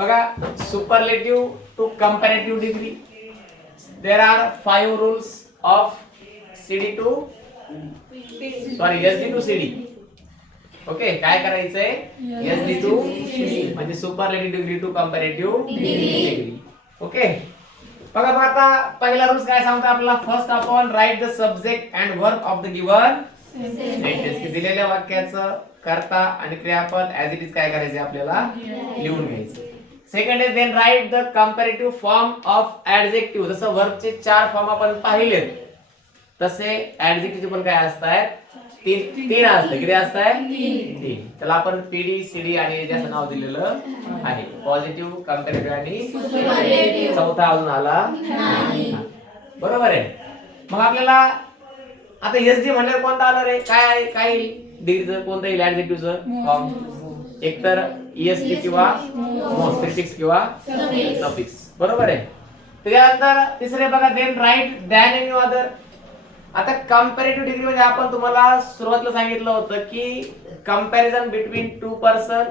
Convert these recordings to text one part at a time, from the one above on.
बघा superlative to comparative degree. There are 5 rules of CD to SD to CD. Okay, काय करायचंय? SD to CD म्हणजे superlative degree to comparative degree. Okay, बघा मग आता पहिला रूल्स काय सांगतो आपला? फर्स्ट आपण write the subject and verb of the given sentence. की दिलेल्या वाक्याचं कर्ता आणि क्रियापद ऍज इट इज काय करायचे आपल्याला लिहून घ्यायचं. Second is then write the comparative form of adjective. जसं वर्बचे 4 फॉर्म आपण पाहिलेत तसे ऍडजेक्टिव्हचे पण काय असतात? तीन असतात. किती असतात? 3. त्याला आपण PD CD आणि ज्याचं नाव दिलेलं आहे पॉझिटिव्ह, कंपॅरेटिव्ह आणि सुपरलेटिव्ह. चौथा अजून आला नाही. बरोबर आहे. मग आपल्याला आता SD म्हणल्यावर कोणता आला रे? काय डिग्रीचं कोणतं येईल ऍडजेक्टिव्हचं फॉर्म? एक तर EST किंवा मोस्ट, प्रिफिक्स किंवा सफिक्स. बरोबर आहे. त्यानंतर तिसरे बघा then right than any other. आता कंपॅरेटिव्ह डिग्री म्हणजे आपण तुम्हाला सुरुवातीला सांगितलं होतं की comparison between 2 person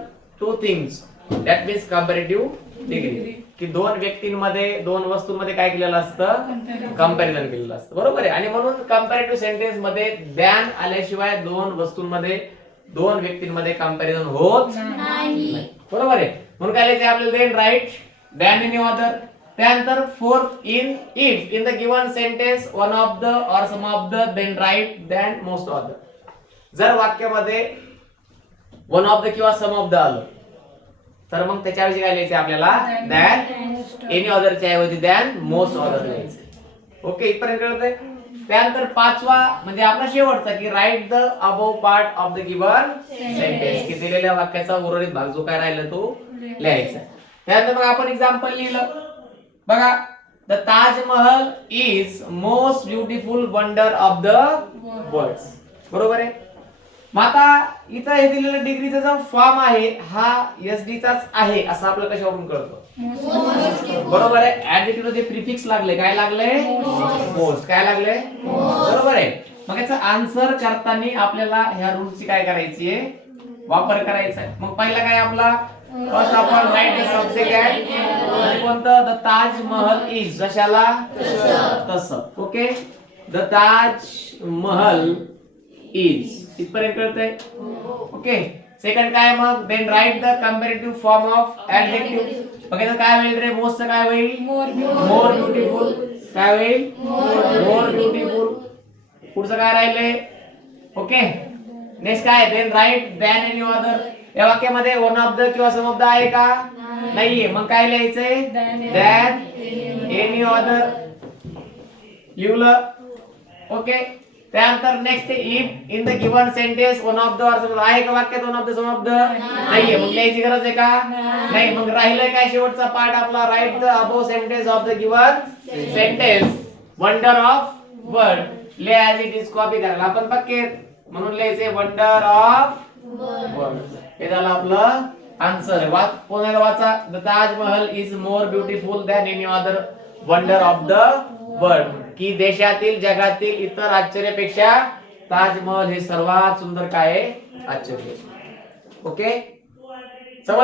2 things, that means comparative degree. की 2 व्यक्तींमध्ये 2 वस्तूंमध्ये काय केलेलं असतं? कंपॅरिझन केलेलं असतं. बरोबर आहे. आणि म्हणून कंपॅरेटिव्ह सेंटेन्स मध्ये दॅन आल्याशिवाय 2 वस्तूंमध्ये 2 व्यक्तींमध्ये कंपॅरिझन होत नाही. बरोबर आहे. म्हणून काय लिहायचं आपल्याला? Then right than any other. त्यानंतर fourth if in the given sentence one of the or some of the then right than most of the. जर वाक्यामध्ये वन ऑफ द किंवा सम ऑफ द आलं तर मग त्याच्याऐवजी काय लिहायचं आपल्याला? दॅन एनी अदरच्या ऐवजी दॅन मोस्ट ऑफ द लिहायचं. ओके, इथपर्यंत कळतंय. त्यानंतर पाचवा म्हणजे आपला शेवटचा की write the above part of the given sentence. की दिलेल्या वाक्याचा उर्वरित भाग जो काय राहिला तो लिहायचा. त्यानंतर मग आपण एक्झाम्पल लिहिलं. बघा the Taj Mahal is most beautiful wonder of the world. बरोबर आहे. मग आता इथं हे दिलेलं डिग्रीचा जो फॉर्म आहे हा SD चाच आहे असं आपल्याला कशावरून कळतं? बरोबर आहे. ऍडजेक्टिव्हला जे प्रिफिक्स लागले काय लागले? मोस्ट. काय लागले? बरोबर आहे. मग याचा आन्सर करताना आपल्याला ह्या रूलची काय करायची आहे? वापर करायचा आहे. मग पहिला काय आपला? फर्स्ट आपण राईट द सब्जेक्ट आणि कोणतं? The Taj Mahal is. जशाला तसं. Okay, the Taj Mahal is. इथपर्यंत कळतंय? ओके. सेकंड काय मग? Then write the comparative form of adjective. बघा काय होईल रे? मोस्ट काय होईल? More beautiful. काय होईल? More beautiful. पुढचं काय राहिले? ओके, नेक्स्ट काय? Then right than any other. या वाक्यामध्ये वन ऑफ द किंवा सम ऑफ द आहे का? नाहीये. मग काय लिहायचंय? दॅन एनी अदर लिहिलं. ओके. त्यानंतर next if in the given sentence one of the or some आहे का वाक्यात? One of the, some of the नाहीये. मग लिहायची गरज आहे का? नाही. मग राहिलंय काय शेवटचा पार्ट आपला? Write the above sentence of the given sentence wonder of world. लिहा ऍज इट इज. कॉपी करायला आपण पक्के म्हणून लिहायचे वंडर ऑफ वर्ल्ड. हे झालं आपलं आन्सर. पुन्हा वाचा. The Taj Mahal is more beautiful than any other wonder of the world. की देशातील जगातील इतर आश्चर्यापेक्षा ताजमहल हे सर्वात सुंदर काय आहे? आश्चर्य. ओके.